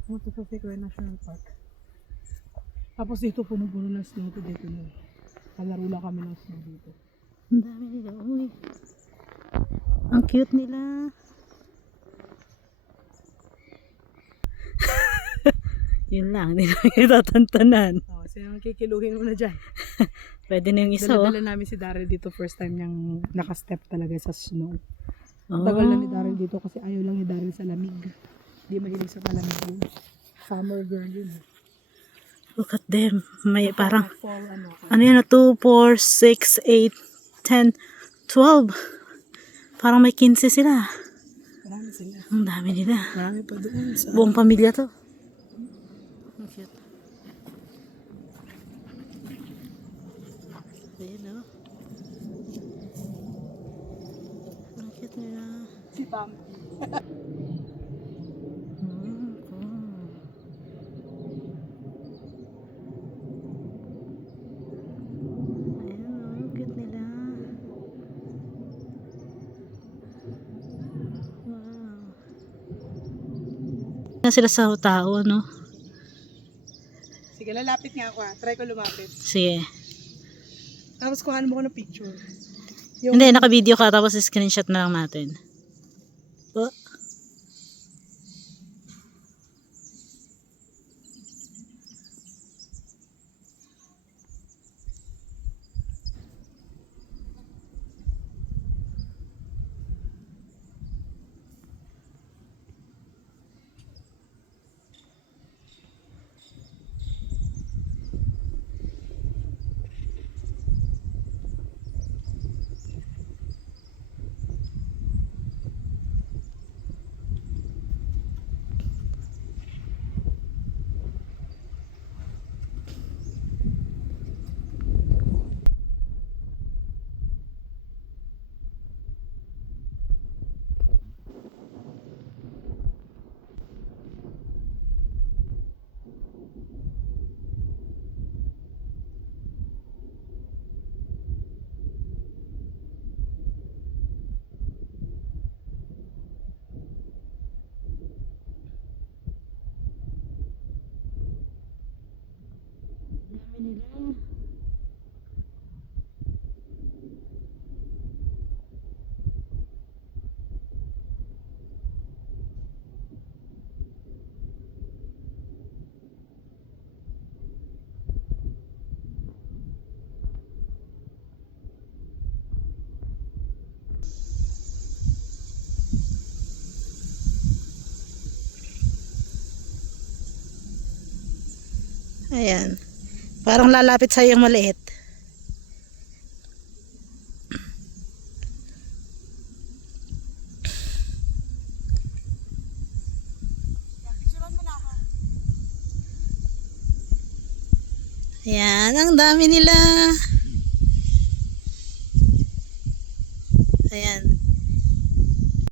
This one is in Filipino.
pumunta sa Sequoia National Park. Tapos dito puno-puno ng snow to dito na. Kalaro lang kami ng snow dito. Ang dami nila. Uy. Ang cute nila. Yun lang. Hindi namin tatantanan. Oh, sino ang kikiluhin mo na dyan? Pwede na yung isa. Dala-dala namin si Daryl dito first time niyang nakastep talaga sa snow. Oh. Tagal na ni Daryl dito kasi ayaw lang ni Daryl sa lamig. Hindi mahilig sa palamig yun. Summer girl yun. Look at them. May parang, Fall, ano yun na, 2, 4, 6, 8, 10, 12. Parang may 15 sila. Marami sila. Ang dami nila. Marami pa doon sa... Buong pamilya to. Ang cute. Ayan o. Ang cute nila. Si Pam. Ayan o, cute nila. Wow. Na sila sa tao, no? Sige, lalapit nga ako ha. Try ko lumapit. Sige. Tapos kuhanan mo ko ng picture. Hindi, naka-video ka tapos screenshot na lang natin. Oh. Dami nila. Ayan. Parang lalapit sa yung maliit. Ayan, ang dami nila. Ayan.